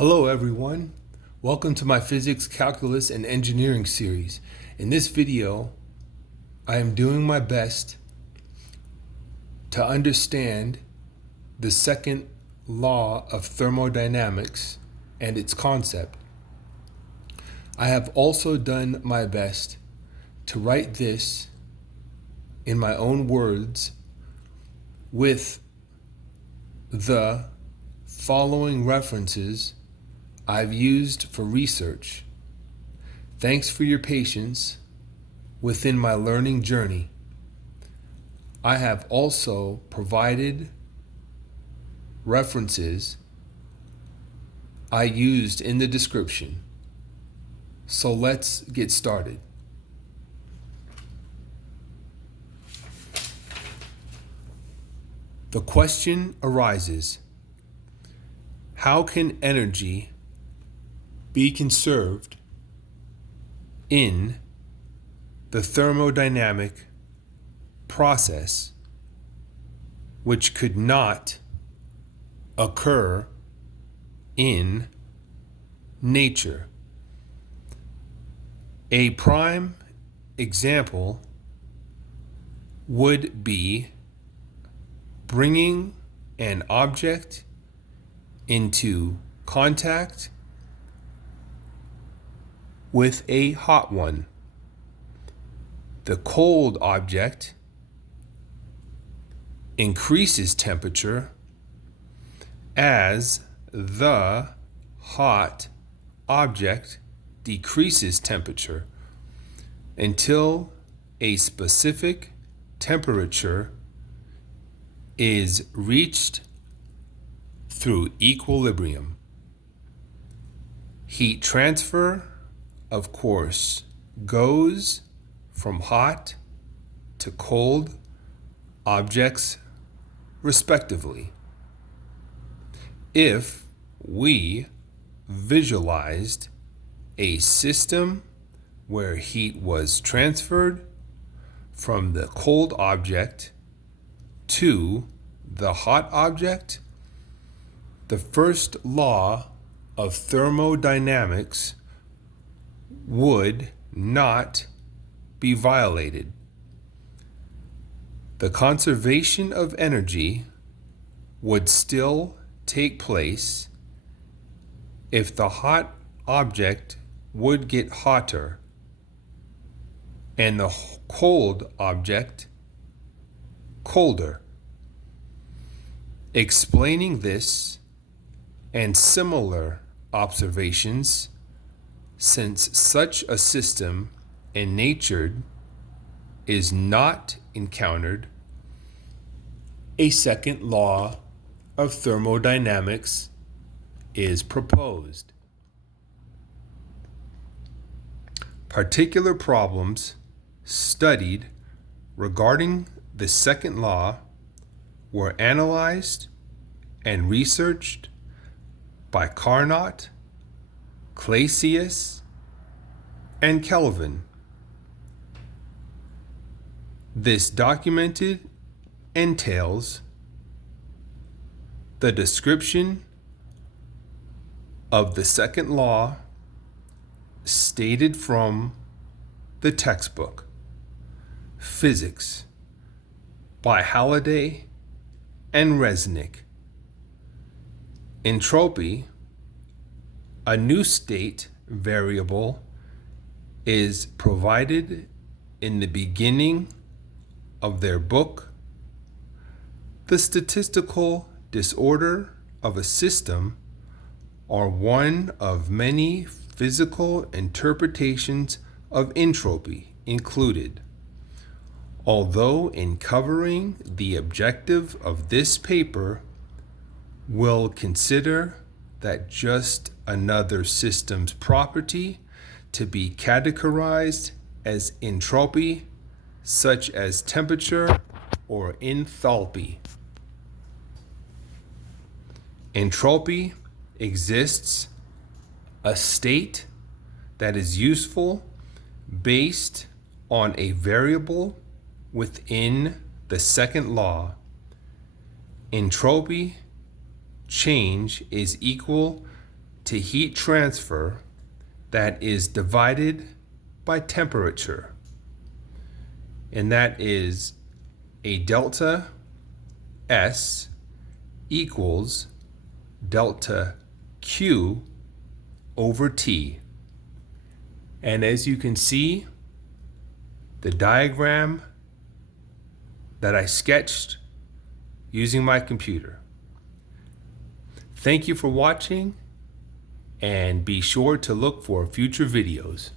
Hello everyone, welcome to my physics, calculus, and engineering series. In this video, I am doing my best to understand the second law of thermodynamics and its concept. I have also done my best to write this in my own words with the following references I've used for research. Thanks for your patience within my learning journey. I have also provided references I used in the description. So let's get started. The question arises, how can energy be conserved in the thermodynamic process, which could not occur in nature? A prime example would be bringing an object into contact with a hot one. The cold object increases temperature as the hot object decreases temperature until a specific temperature is reached through equilibrium. Heat transfer, of course, goes from hot to cold objects respectively. If we visualized a system where heat was transferred from the cold object to the hot object, the first law of thermodynamics would not be violated. The conservation of energy would still take place if the hot object would get hotter and the cold object colder. Explaining this and similar observations, since such a system in nature is not encountered, a second law of thermodynamics is proposed. Particular problems studied regarding the second law were analyzed and researched by Carnot, Clausius, and Kelvin. This documented entails the description of the second law stated from the textbook, Physics, by Halliday and Resnick. Entropy, a new state variable, is provided in the beginning of their book. The statistical disorder of a system are one of many physical interpretations of entropy included. Although in covering the objective of this paper, we'll consider that just another system's property to be categorized as entropy, such as temperature or enthalpy. Entropy exists a state that is useful based on a variable within the second law. Entropy change is equal to heat transfer that is divided by temperature. And that is a delta S equals delta Q over T. And as you can see, the diagram that I sketched using my computer. Thank you for watching, and be sure to look for future videos.